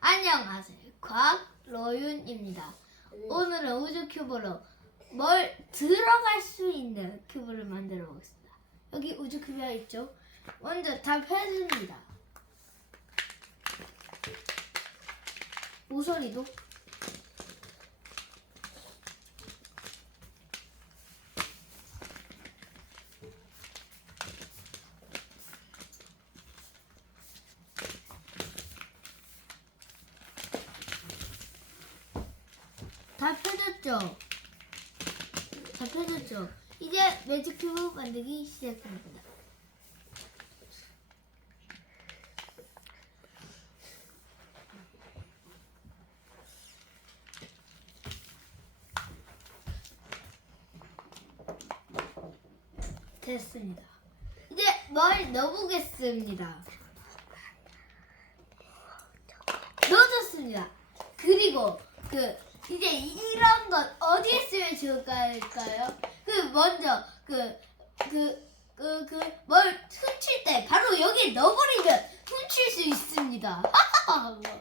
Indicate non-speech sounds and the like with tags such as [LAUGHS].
안녕하세요. 곽로윤입니다. 오늘은 우주 큐브로 뭘 들어갈 수 있는 큐브를 만들어 보겠습니다. 여기 우주 큐브가 있죠? 먼저 다 펴줍니다. 모서리도 다 펴졌죠? 다 펴졌죠? 이제 매직 큐브 만들기 시작합니다. 됐습니다. 이제 뭘 넣어보겠습니다. 넣어줬습니다. 그리고 그 이제 이런 것 어디에 쓰면 좋을까요? 그 먼저 그그그그뭘 훔칠 때 바로 여기에 넣어버리면 훔칠 수 있습니다. [LAUGHS]